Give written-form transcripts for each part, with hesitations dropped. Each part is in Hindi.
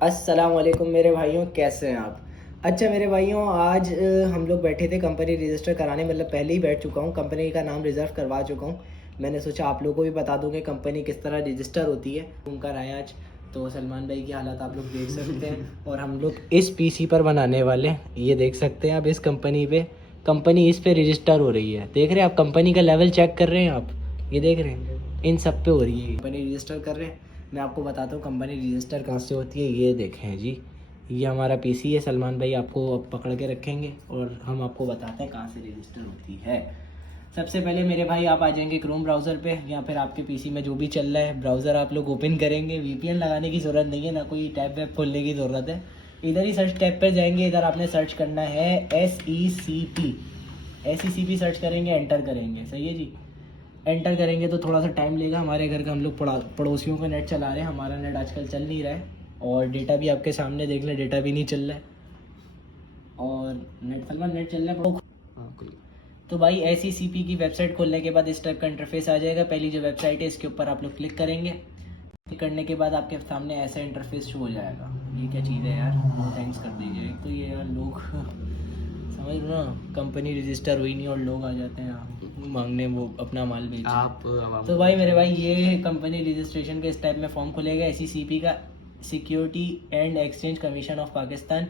अस्सलाम वालेकुम मेरे भाइयों, कैसे हैं आप। अच्छा मेरे भाइयों, आज हम लोग बैठे थे कंपनी रजिस्टर कराने, मतलब पहले ही बैठ चुका हूँ, कंपनी का नाम रिज़र्व करवा चुका हूँ। मैंने सोचा आप लोगों को भी बता दूँ कि कंपनी किस तरह रजिस्टर होती है। घूमकर आए आज, तो सलमान भाई की हालत आप लोग देख सकते हैं। और हम लोग इस पीसी पर बनाने वाले, ये देख सकते हैं आप, इस कंपनी पे, कंपनी इस पे रजिस्टर हो रही है। देख रहे हैं आप, कंपनी का लेवल चेक कर रहे हैं आप, ये देख रहे हैं, इन सब पे हो रही है कंपनी रजिस्टर कर रहे हैं। मैं आपको बताता हूँ कंपनी रजिस्टर कहाँ से होती है। ये देखें जी, ये हमारा पीसी है। सलमान भाई आपको अब पकड़ के रखेंगे और हम आपको बताते हैं कहाँ से रजिस्टर होती है। सबसे पहले मेरे भाई आप आ जाएंगे क्रोम ब्राउज़र पे, या फिर आपके पीसी में जो भी चल रहा है ब्राउज़र आप लोग ओपन करेंगे। वीपीएन लगाने की ज़रूरत नहीं है, ना कोई टैब वैब खोलने की ज़रूरत है। इधर ही सर्च टैब पर जाएंगे, इधर आपने सर्च करना है SECP सर्च करेंगे, एंटर करेंगे। सही है जी। एंटर करेंगे तो थोड़ा सा टाइम लेगा। हमारे घर का हम लोग पड़ोसियों का नेट चला रहे हैं, हमारा नेट आजकल चल नहीं रहा है। और डेटा भी आपके सामने देख लें, डेटा भी नहीं चल रहा है। और नेट सलमान नेट चल रहा है तो भाई SECP की वेबसाइट खोलने के बाद इस टाइप का इंटरफेस आ जाएगा। पहली जो वेबसाइट है इसके ऊपर आप लोग क्लिक करेंगे। क्लिक करने के बाद आपके सामने ऐसा इंटरफेस शो हो जाएगा। ये क्या चीज़ है यार, थैंक्स कर दीजिए। एक तो ये यार लोग समझ लो ना, कंपनी रजिस्टर हुई नहीं और लोग आ जाते हैं मांगने वो अपना माल बेच आप। तो भाई मेरे भाई ये कंपनी रजिस्ट्रेशन के इस टाइप में फॉर्म खुलेगा SECP का, security and exchange commission of Pakistan.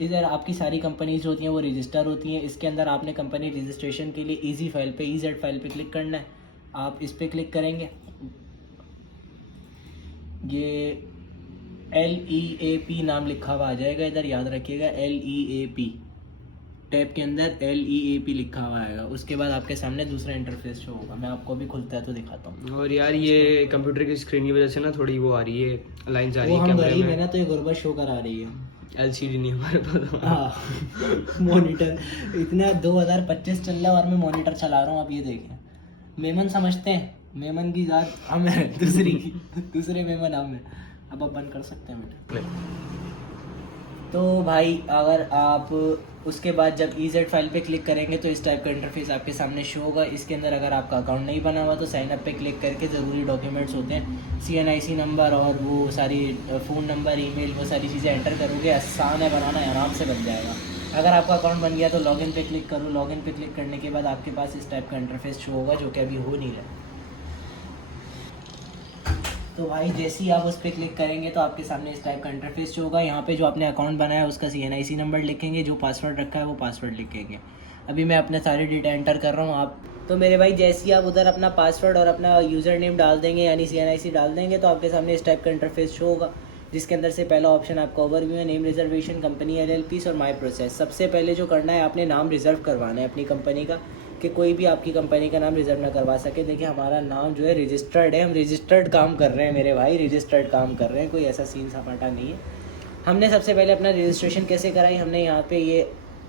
इधर आपकी सारी कंपनीज होती हैं वो रजिस्टर होती हैं। इसके अंदर आपने कंपनी रजिस्ट्रेशन के लिए ईजी फाइल पे, EZ फाइल पे क्लिक करना है। आप इस पर क्लिक करेंगे, ये LEAP नाम लिखा हुआ आ जाएगा, इधर याद रखिएगा LEAP। टैब के अंदर LEAP लिखा हुआ आएगा। उसके बाद आपके सामने दूसरा इंटरफेस शो होगा। मैं आपको अभी खुलता है तो दिखाता हूँ। और यार ये कंप्यूटर की स्क्रीन की वजह से ना थोड़ी वो आ रही है, लाइंस आ रही है वो हम कैमरे गरीब में। है ना, तो ये गुर्बत शो करा रही है। LCD नहीं हमारे पास। हाँ मॉनिटर इतना 2025 चल रहा है और मैं मॉनिटर चला रहा हूँ। आप ये देखें, मेमन समझते हैं, मेमन की जात हम है, दूसरे मेमन हम है। अब आप बंद कर सकते हैं बेटा। तो भाई अगर आप उसके बाद जब EZ फाइल पे क्लिक करेंगे तो इस टाइप का इंटरफेस आपके सामने शो होगा। इसके अंदर अगर आपका अकाउंट नहीं बना हुआ तो साइन अप पे क्लिक करके ज़रूरी डॉक्यूमेंट्स होते हैं, CNIC नंबर और वो सारी फ़ोन नंबर, ईमेल, वो सारी चीज़ें एंटर करोगे। आसान है बनाना, आराम से बन जाएगा। अगर आपका अकाउंट बन गया तो लॉगिन पे क्लिक करो। लॉगिन पे क्लिक करने के बाद आपके पास इस टाइप का इंटरफेस शो होगा, जो कि अभी हो नहीं रहा है। तो भाई जैसे ही आप उस पर क्लिक करेंगे तो आपके सामने इस टाइप का इंटरफेस जो होगा। यहाँ पे जो आपने अकाउंट बनाया है उसका CNIC नंबर लिखेंगे, जो पासवर्ड रखा है वो पासवर्ड लिखेंगे। अभी मैं अपने सारे डेटा एंटर कर रहा हूँ। आप तो मेरे भाई जैसे ही आप उधर अपना पासवर्ड और अपना यूज़र नेम डाल देंगे, यानी CNIC डाल देंगे, तो आपके सामने इस टाइप का इंटरफेस शो होगा, जिसके अंदर से पहला ऑप्शन आपका ओवरव्यू है, नेम रिजर्वेशन, कंपनी LLPs और माई प्रोसेस। सबसे पहले जो करना है, आपने नाम रिजर्व करवाना है अपनी कंपनी का, कि कोई भी आपकी कंपनी का नाम रिजर्व ना करवा सके। देखिए हमारा नाम जो है रजिस्टर्ड है, हम रजिस्टर्ड काम कर रहे हैं मेरे भाई, रजिस्टर्ड काम कर रहे हैं, कोई ऐसा सीन सपाटा नहीं है। हमने सबसे पहले अपना रजिस्ट्रेशन कैसे कराई, हमने यहाँ पे ये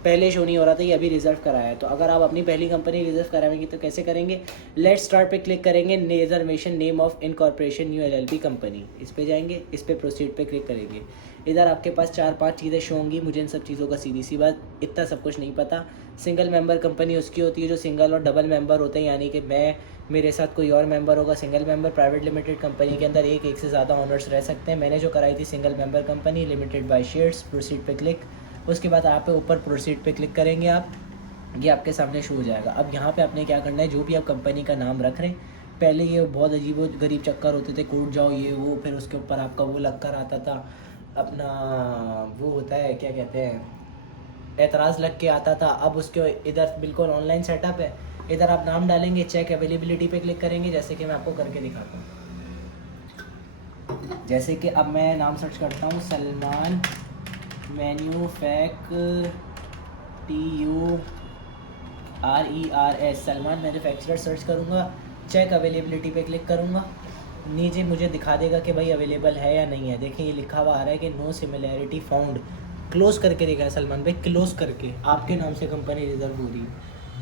पहले शो नहीं हो रहा था, ये अभी रिजर्व कराया है। तो अगर आप अपनी पहली कंपनी रिजर्व कराएंगे तो कैसे करेंगे, लेट्स स्टार्ट पे क्लिक करेंगे, reservation name of incorporation new LLP company, इस पे जाएंगे, इस पे प्रोसीड पे क्लिक करेंगे। इधर आपके पास 4-5 चीज़ें शो होंगी। मुझे इन सब चीज़ों का सीधी सी बात इतना सब कुछ नहीं पता। सिंगल मेंबर कंपनी उसकी होती है जो सिंगल और डबल मेंबर होते हैं, यानी कि मैं, मेरे साथ कोई और मेंबर होगा। Single member private limited company के अंदर एक से ज़्यादा ऑनर्स रह सकते हैं। मैंने जो कराई थी single member company, limited by shares. Proceed पे क्लिक, उसके बाद आप ऊपर प्रोसीड पे क्लिक करेंगे, आप ये आपके सामने शो हो जाएगा। अब यहाँ पे आपने क्या करना है, जो भी आप कंपनी का नाम रख रहे हैं, पहले ये बहुत अजीब गरीब चक्कर होते थे, कोर्ट जाओ ये वो, फिर उसके ऊपर आपका वो लग कर आता था अपना, वो होता है क्या कहते हैं, एतराज़ लग के आता था। अब उसके इधर बिल्कुल ऑनलाइन सेटअप है। इधर आप नाम डालेंगे, चेक अवेलेबिलिटी पे क्लिक करेंगे, जैसे कि मैं आपको करके दिखाता हूँ। जैसे कि अब मैं नाम सर्च करता हूँ, Salman TURERS, Salman manufacturer search करूँगा, चेक अवेलेबिलिटी पे क्लिक करूँगा। नीचे मुझे दिखा देगा कि भाई अवेलेबल है या नहीं है। देखिए ये लिखा हुआ आ रहा है कि नो सिमिलैरिटी फाउंड, क्लोज करके देखा है सलमान भाई, क्लोज करके आपके नाम से कंपनी रिजर्व हो रही है,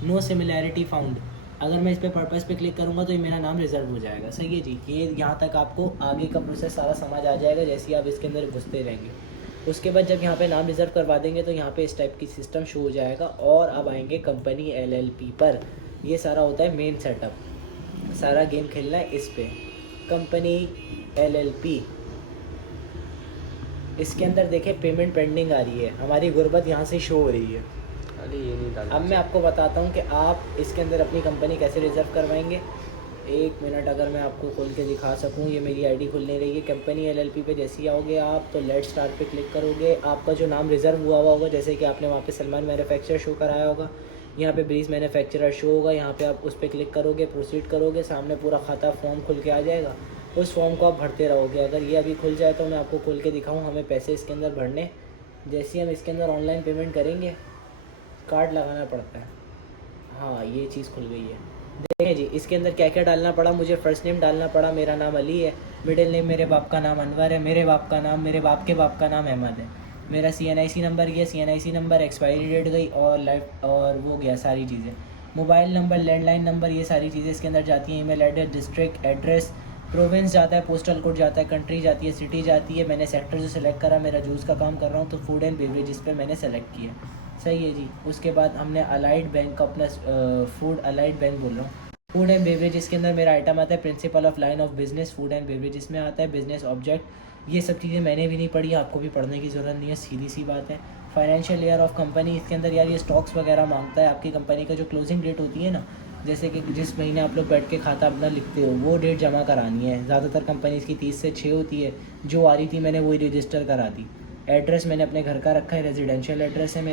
नो सिमिलैरिटी फाउंड। अगर मैं इस पर पर्पस पे क्लिक करूँगा तो ये मेरा नाम रिजर्व हो जाएगा। सही है जी। ये यहाँ तक आपको आगे का प्रोसेस सारा समझ आ जाएगा जैसे ही आप इसके अंदर घुसते रहेंगे। उसके बाद जब यहाँ पे नाम रिजर्व करवा देंगे तो यहाँ पे इस टाइप की सिस्टम शो हो जाएगा। और अब आएंगे कंपनी LLP पर। ये सारा होता है मेन सेटअप, सारा गेम खेलना है इस पे। कंपनी LLP, इसके अंदर देखें पेमेंट पेंडिंग आ रही है, हमारी गुर्बत यहाँ से शो हो रही है। अरे ये नहीं डालना अब मैं आपको बताता हूँ कि आप इसके अंदर अपनी कंपनी कैसे रिज़र्व करवाएंगे। एक मिनट, अगर मैं आपको खोल के दिखा सकूँ, ये मेरी आईडी खुल नहीं रही है। कंपनी एलएलपी पे जैसे ही आओगे आप तो लेट स्टार्ट पे क्लिक करोगे, आपका जो नाम रिज़र्व हुआ होगा, जैसे कि आपने वहाँ पे सलमान मैन्युफैक्चरर शो कराया होगा, यहाँ पे ब्रीज मैन्युफैक्चरर शो होगा, यहाँ पे आप उस पर क्लिक करोगे, प्रोसीड करोगे, सामने पूरा खाता फॉर्म खुल के आ जाएगा। उस फॉर्म को आप भरते रहोगे। अगर ये अभी खुल जाए तो मैं आपको खोल के दिखाऊँ हमें पैसे इसके अंदर भरने। जैसे ही हम इसके अंदर ऑनलाइन पेमेंट करेंगे, कार्ड लगाना पड़ता है। हाँ, ये चीज़ खुल गई है। देखिए जी, इसके अंदर क्या क्या डालना पड़ा। मुझे फ़र्स्ट नेम डालना पड़ा, मेरा नाम अली है। मिडिल नेम मेरे बाप का नाम अनवर है। मेरे बाप का नाम, मेरे बाप के बाप का नाम अहमद है। मेरा CNIC नंबर गया, CNIC नंबर, एक्सपायरी डेट गई और लाइफ और वो गया, सारी चीज़ें। मोबाइल नंबर, लैंडलाइन नंबर, ये सारी चीज़ें इसके अंदर जाती हैं। Email address, district address, province जाता है, पोस्टल कोड जाता है, कंट्री जाती है, सिटी जाती है। मैंने सेक्टर जो सेलेक्ट करा, मेरा जूस का काम कर रहा हूँ तो फूड एंड बेवरेज पे मैंने सेलेक्ट किया। सही है जी। उसके बाद हमने अलाइड बैंक का अपना फूड अलाइड बैंक बोल रहा हूँ, फूड एंड बेवरेज, इसके अंदर मेरा आइटम आता है principle of line of business, food and beverage इसमें आता है, बिजनेस ऑब्जेक्ट। ये सब चीज़ें मैंने भी नहीं पढ़ी, आपको भी पढ़ने की ज़रूरत नहीं है, सीधी सी बात है। फाइनेंशियल ईयर ऑफ कंपनी, इसके अंदर यार ये स्टॉक्स वगैरह मांगता है। आपकी कंपनी का जो क्लोजिंग डेट होती है ना, जैसे कि जिस महीने आप लोग बैठ के खाता अपना लिखते हो, वो डेट जमा करानी है। ज़्यादातर कंपनीज़ की 30 से 6 होती है। जो आ रही थी मैंने वही रजिस्टर करा दी। एड्रेस मैंने अपने घर का रखा है, रेजिडेंशियल एड्रेस है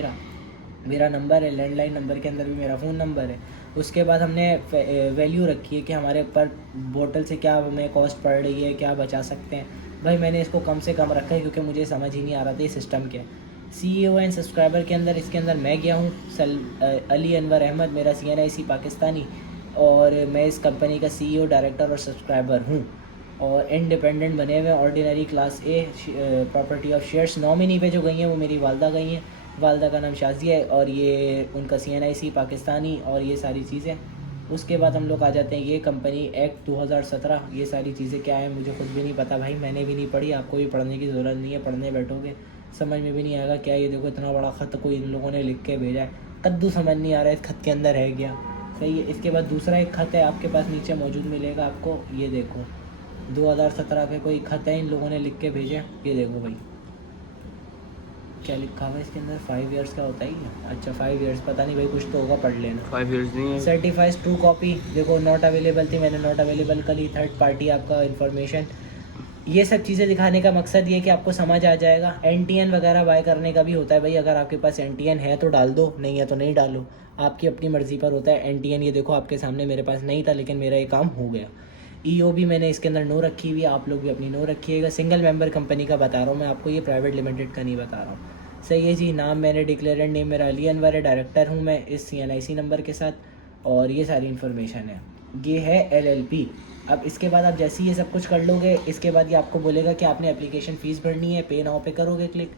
मेरा नंबर है, लैंडलाइन नंबर के अंदर भी मेरा फ़ोन नंबर है। उसके बाद हमने वैल्यू रखी है कि हमारे पर बोतल से क्या हमें कॉस्ट पड़ रही है, क्या बचा सकते हैं। भाई मैंने इसको कम से कम रखा है क्योंकि मुझे समझ ही नहीं आ रहा था ये सिस्टम क्या है। CEO एंड सब्सक्राइबर के अंदर, इसके अंदर मैं गया हूँ अली अनवर अहमद, मेरा CNIC पाकिस्तानी, और मैं इस कंपनी का CEO, डायरेक्टर और सब्सक्राइबर हूँ। और इंडिपेंडेंट बने हुए, ordinary class A, property of shares. Nominee पे जो गई हैं वो मेरी वालदा गई हैं, वालदा का नाम शाजिया है और ये उनका CNIC पाकिस्तानी और ये सारी चीज़ें। उसके बाद हम लोग आ जाते हैं ये कंपनी एक्ट 2017, ये सारी चीज़ें क्या है मुझे खुद भी नहीं पता भाई, मैंने भी नहीं पढ़ी, आपको भी पढ़ने की ज़रूरत नहीं है। पढ़ने बैठोगे समझ में भी नहीं आएगा क्या। ये देखो इतना बड़ा ख़त कोई इन लोगों ने लिख के भेजा है, कद्दू समझ नहीं आ रहा है इस खत के अंदर है क्या। सही है। इसके बाद दूसरा एक ख़त है आपके पास नीचे मौजूद मिलेगा आपको, ये देखो 2017 पे कोई ख़त है इन लोगों ने लिख के भेजे। ये देखो भाई क्या लिखा हुआ है इसके अंदर, 5 इयर्स का होता ही है। अच्छा 5 इयर्स, पता नहीं भाई कुछ तो होगा, पढ़ लेना। 5 इयर्स नहीं है। सर्टिफाइज ट्रू कॉपी, देखो नॉट अवेलेबल थी, मैंने नॉट अवेलेबल कर ली। थर्ड पार्टी आपका इन्फॉर्मेशन, ये सब चीज़ें दिखाने का मकसद ये कि आपको समझ आ जाएगा। NTN वगैरह बाय करने का भी होता है भाई, अगर आपके पास NTN है तो डाल दो, नहीं है तो नहीं डालो, आपकी अपनी मर्ज़ी पर होता है। NTN ये देखो आपके सामने, मेरे पास नहीं था लेकिन मेरा ये काम हो गया। EO भी मैंने इसके अंदर नो रखी हुई है, आप लोग भी अपनी नो रखिएगा। सिंगल मेंबर कंपनी का बता रहा हूँ मैं आपको, ये प्राइवेट लिमिटेड का नहीं बता रहा हूँ। सही है जी। नाम मैंने डिक्लेरेड नेम मेरा अली अनवर है, डायरेक्टर हूँ मैं इस CNIC नंबर के साथ, और ये सारी इन्फॉर्मेशन है। ये है LLP। अब इसके बाद आप जैसे ही ये सब कुछ कर लोगे, इसके बाद ये आपको बोलेगा कि आपने एप्लीकेशन फ़ीस भरनी है। पे नाउ पे करोगे क्लिक।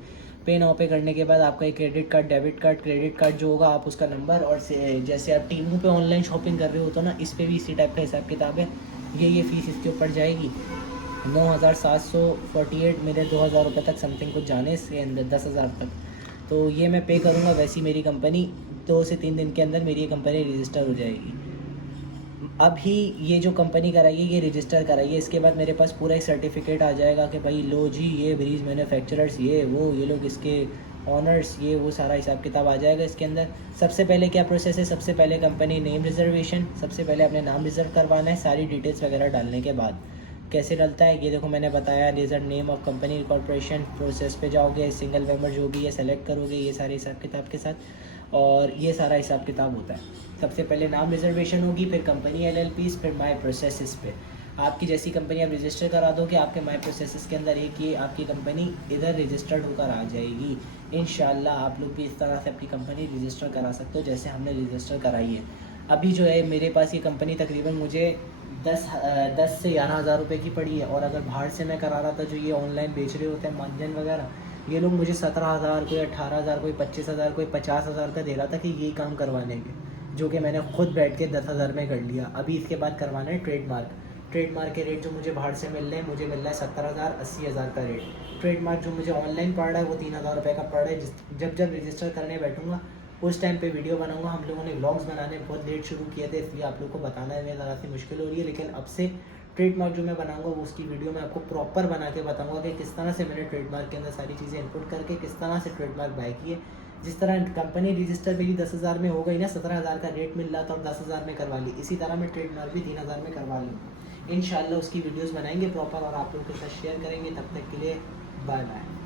पे नाउ पे करने के बाद आपका एक credit card, debit card, credit card जो होगा आप उसका नंबर, और जैसे आप टीमू पे ऑनलाइन शॉपिंग कर रहे हो तो ना, इस पर भी इसी टाइप का हिसाब किताब है। ये फ़ीस इसके ऊपर जाएगी 9,748, मेरे 2,000 रुपये तक समथिंग कुछ जाने, इसके अंदर 10,000 तक। तो ये मैं पे करूँगा। वैसी मेरी कंपनी 2 से 3 दिन के अंदर मेरी ये कंपनी रजिस्टर हो जाएगी। अभी ये जो कंपनी कराई है ये रजिस्टर कराई है, इसके बाद मेरे पास पूरा एक सर्टिफिकेट आ जाएगा कि भाई लो जी ये ब्रीज मैन्युफैक्चरर्स, ये वो, ये लोग इसके ऑनर्स, ये वो सारा हिसाब किताब आ जाएगा इसके अंदर। सबसे पहले क्या प्रोसेस है, सबसे पहले कंपनी नेम रिजर्वेशन, सबसे पहले अपने नाम रिजर्व करवाना है, सारी डिटेल्स वगैरह डालने के बाद। कैसे डलता है ये देखो, मैंने बताया reserve name of company corporation. Process पे जाओगे, सिंगल मेंबर जो भी है सेलेक्ट करोगे, ये सारे हिसाब किताब के साथ, और ये सारा हिसाब किताब होता है। सबसे पहले नाम रिजर्वेशन होगी, फिर कंपनी LLPs, फिर माई प्रोसेसेस पे आपकी जैसी कंपनी आप रजिस्टर करा दो कि आपके माई प्रोसेसेस के अंदर एक ये आपकी कंपनी इधर रजिस्टर्ड होकर आ जाएगी। इंशाल्लाह आप लोग भी इस तरह से अपनी कंपनी रजिस्टर करा सकते हो जैसे हमने रजिस्टर कराई है। अभी जो है मेरे पास ये कंपनी तकरीबन मुझे 10 से 11,000 रुपये की पड़ी है, और अगर बाहर से मैं करा रहा था जो ये ऑनलाइन बेच रहे होते हैं मानजन वगैरह, ये लोग मुझे 17,000, कोई 18,000, कोई 25,000, कोई 50,000 का दे रहा था कि यही काम करवाने के, जो कि मैंने खुद बैठ के 10,000 में कर लिया। अभी इसके बाद करवाना है ट्रेडमार्क के रेट जो मुझे बाहर से मिल रहे हैं, मुझे मिल रहा है 70,000, 80,000 का रेट। ट्रेडमार्क जो मुझे ऑनलाइन पड़ रहा है वो 3,000 रुपये का पड़ रहा है। जब रजिस्टर करने बैठूंगा उस टाइम पे वीडियो बनाऊंगा। हम लोगों ने व्लॉग्स बनाने बहुत लेट शुरू किए थे, इसलिए आप लोग को बताना में ज़रा सी मुश्किल हो रही है, लेकिन अब से ट्रेडमार्क जो मैं बनाऊंगा वो उसकी वीडियो में आपको प्रॉपर बना के बताऊंगा कि किस तरह से मैंने ट्रेडमार्क के अंदर सारी चीज़ें इनपुट करके किस तरह से ट्रेडमार्क बाय किए। जिस तरह कंपनी रजिस्टर मेरी 10,000 में हो गई ना, 17,000 का रेट मिल रहा था और 10,000 में करवा ली, इसी तरह मैं ट्रेडमार्क भी 3,000 में करवा लूँ। इंशाल्लाह उसकी वीडियोस बनाएंगे प्रॉपर और आप लोगों के साथ शेयर करेंगे। तब तक के लिए बाय बाय।